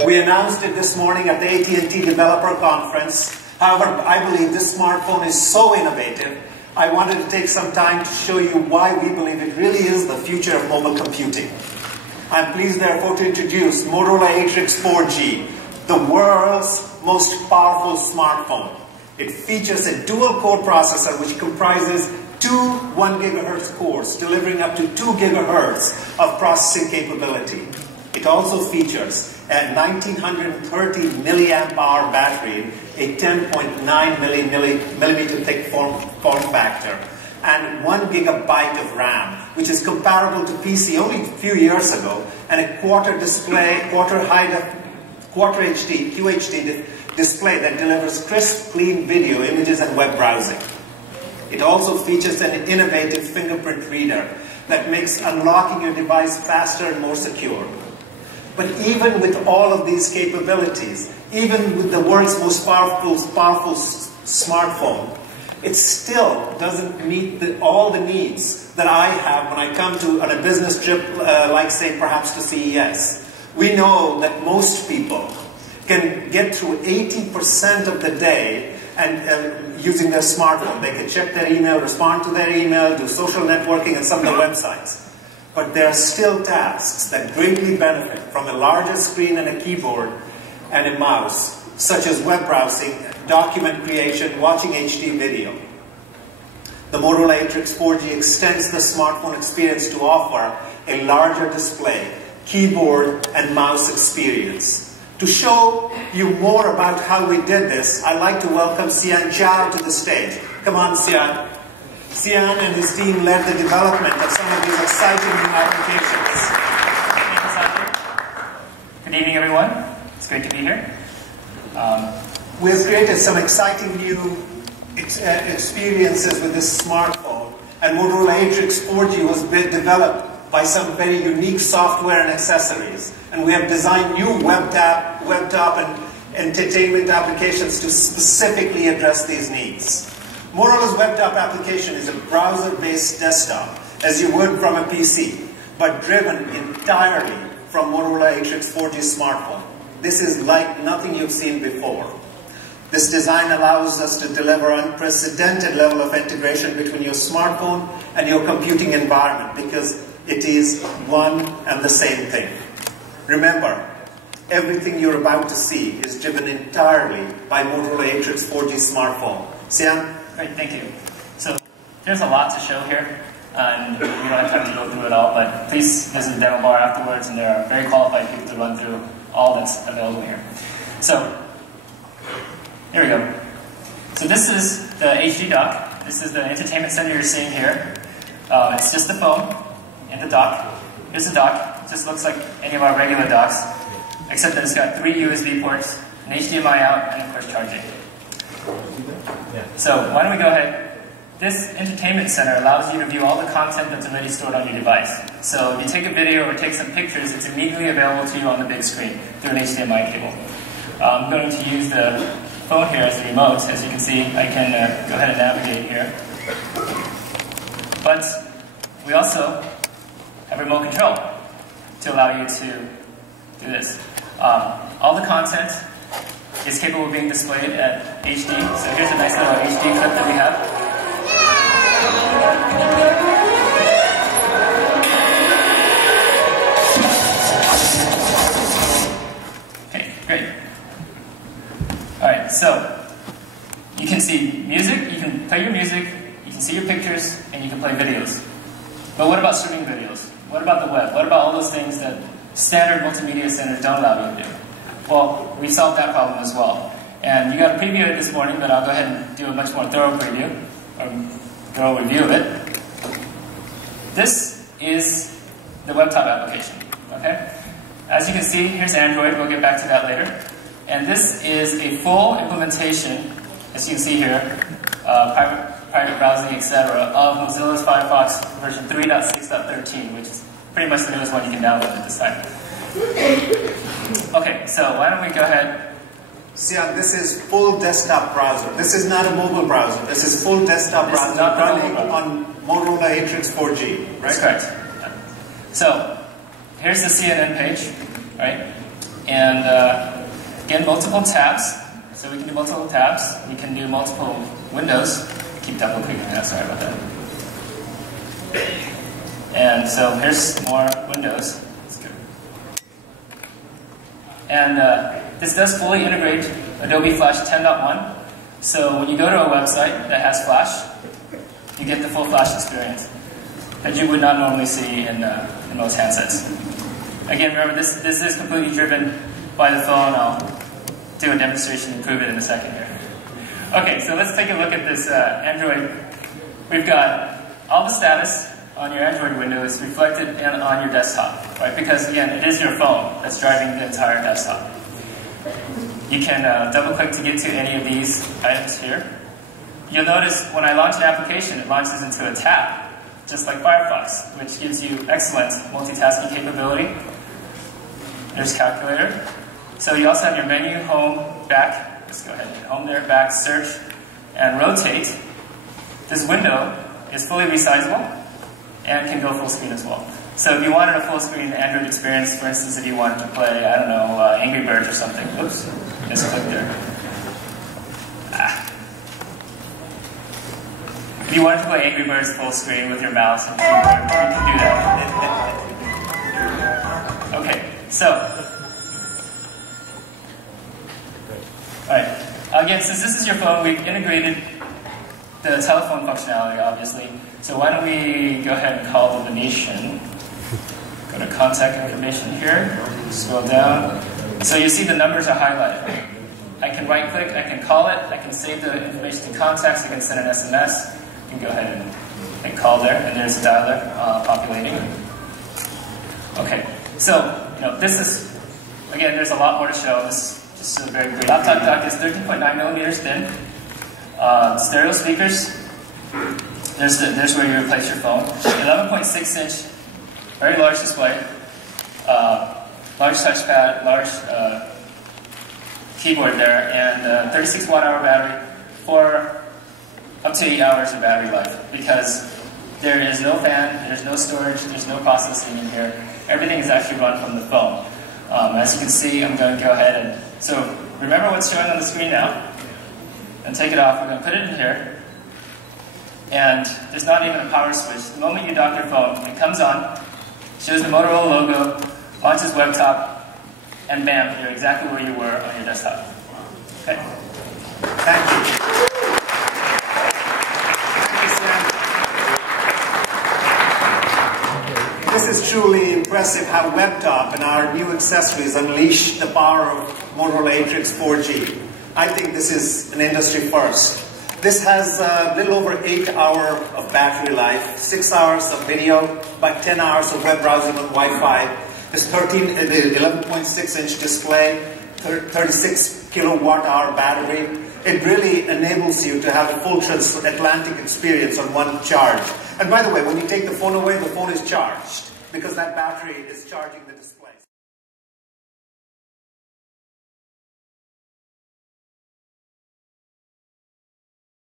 We announced it this morning at the AT&T Developer Conference. However, I believe this smartphone is so innovative, I wanted to take some time to show you why we believe it really is the future of mobile computing. I'm pleased, therefore, to introduce Motorola Atrix 4G, the world's most powerful smartphone. It features a dual-core processor which comprises two 1 GHz cores, delivering up to 2 GHz of processing capability. It also features a 1930 milliamp hour battery, a 10.9 millimeter thick form factor, and 1 gigabyte of RAM, which is comparable to PC only a few years ago, and a quarter display, quarter HD, QHD display that delivers crisp, clean video, images, and web browsing. It also features an innovative fingerprint reader that makes unlocking your device faster and more secure. But even with all of these capabilities, even with the world's most powerful smartphone, it still doesn't meet all the needs that I have when I come on a business trip, like say perhaps to CES. We know that most people can get through 80% of the day and using their smartphone. They can check their email, respond to their email, do social networking and some of the websites. But there are still tasks that greatly benefit from a larger screen and a keyboard and a mouse, such as web browsing, document creation, watching HD video. The Motorola Atrix 4G extends the smartphone experience to offer a larger display, keyboard, and mouse experience. To show you more about how we did this, I'd like to welcome Sian Chow to the stage. Come on, Sian. Sian and his team led the development of some of these exciting new applications. Thank you, Sanjay. Good evening, everyone. It's great to be here. We've created some exciting new experiences with this smartphone, and Motorola Atrix 4G was developed by some very unique software and accessories. And we have designed new web top and entertainment applications to specifically address these needs. Motorola's web top application is a browser-based desktop, as you would from a PC, but driven entirely from Motorola Atrix 4G smartphone. This is like nothing you've seen before. This design allows us to deliver unprecedented level of integration between your smartphone and your computing environment, because it is one and the same thing. Remember, everything you're about to see is driven entirely by Motorola Atrix 4G smartphone. Sian? Great, thank you. So there's a lot to show here, and we don't have time to go through it all, but please visit the demo bar afterwards, and there are very qualified people to run through all that's available here. So, here we go. So this is the HD dock. This is the entertainment center you're seeing here. It's just the phone and the dock. Here's the dock. It just looks like any of our regular docks, except that it's got 3 USB ports, an HDMI out, and of course charging. So why don't we go ahead. This entertainment center allows you to view all the content that's already stored on your device. So if you take a video or take some pictures, it's immediately available to you on the big screen through an HDMI cable. I'm going to use the phone here as the remote. As you can see, I can go ahead and navigate here. But we also have remote control to allow you to do this. All the content is capable of being displayed at HD. So here's a nice little HD clip that we have. Okay, great. Alright, so you can see music, you can play your music, you can see your pictures, and you can play videos. But what about streaming videos? What about the web? What about all those things that standard multimedia centers don't allow you to do? Well, we solved that problem as well. And you got a preview of it this morning, but I'll go ahead and do a much more thorough preview, or thorough review of it. This is the web top application, okay? As you can see, here's Android. We'll get back to that later. And this is a full implementation, as you can see here, private browsing, etc., of Mozilla's Firefox version 3.6.13, which is pretty much the newest one you can download at this time. Okay, so why don't we go ahead. Sian, this is full desktop browser. This is not a mobile browser. This is full desktop browser running on Motorola Atrix 4G, right? That's correct. So, here's the CNN page, right? And again, multiple tabs. So we can do multiple tabs. We can do multiple windows. Keep double clicking that, sorry about that. And so here's more windows. That's good. And this does fully integrate Adobe Flash 10.1. So when you go to a website that has Flash, you get the full Flash experience that you would not normally see in most handsets. Again, remember, this is completely driven by the phone. I'll do a demonstration and prove it in a second here. Okay, so let's take a look at this Android. We've got all the status on your Android window is reflected on your desktop, right? Because again, it is your phone that's driving the entire desktop. You can double click to get to any of these items here. You'll notice when I launch an application, it launches into a tab, just like Firefox, which gives you excellent multitasking capability. There's calculator. So you also have your menu, home, back. Let's go ahead and hit home there, back, search, and rotate. This window is fully resizable and can go full screen as well. So if you wanted a full screen Android experience, for instance, if you wanted to play, I don't know, Angry Birds or something. Oops, just click there. If you wanted to play Angry Birds full screen with your mouse and keyboard, you can do that. Okay, so. Alright, again, since this is your phone, we've integrated the telephone functionality, obviously. So why don't we go ahead and call the Venetian. Go to contact information here, scroll down. So you see the numbers are highlighted. I can right click, I can call it, I can save the information to contacts, I can send an SMS. You can go ahead and hit call there, and there's a dialer populating. Okay, so this is, again, there's a lot more to show. This is just a very brief. Laptop dock is 13.9 millimeters thin. Stereo speakers. There's where you replace your phone. 11.6 inch, very large display. Large touchpad, large keyboard there, and 36 watt-hour battery for up to 8 hours of battery life, because there is no fan, there's no storage, there's no processing in here. Everything is actually run from the phone. As you can see, I'm going to go ahead and, so remember what's showing on the screen now, and take it off. We're going to put it in here, and there's not even a power switch. The moment you dock your phone, it comes on, shows the Motorola logo, launches WebTop, and bam, you're exactly where you were on your desktop. Okay. Thank you. This is truly impressive how WebTop and our new accessories unleash the power of Motorola Atrix 4G. I think this is an industry first. This has a little over 8 hours of battery life, 6 hours of video, about 10 hours of web browsing on Wi-Fi. This 11.6 inch display, 36 kilowatt hour battery. It really enables you to have a full transatlantic experience on one charge. And by the way, when you take the phone away, the phone is charged, because that battery is charging the display.